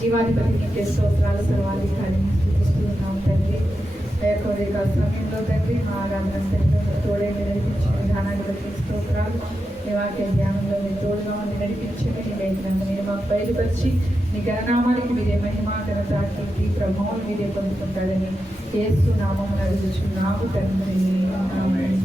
జీవాధిపతి నీకే స్తోత్రాలు, సర్వాధికారి స్తుతిస్తున్నాము తండ్రి. లేక సమయంలో తండ్రి మా ఆరాధన తోడే నడిపించిన విధానాన్ని బట్టి స్తోత్రాలు. నీ వాక్య ధ్యానంలో మీరు తోడుగా నడిపించండి. నీ వేదికను మీరు మాకు బయలుపరిచి నీ గణనామానికి మీరే మహిమ ఘనత కీర్తి ప్రభావం మీరే పొందుకుంటారని యేసు నామమున అడుగుచున్నాము తండ్రి. ఆమేన్.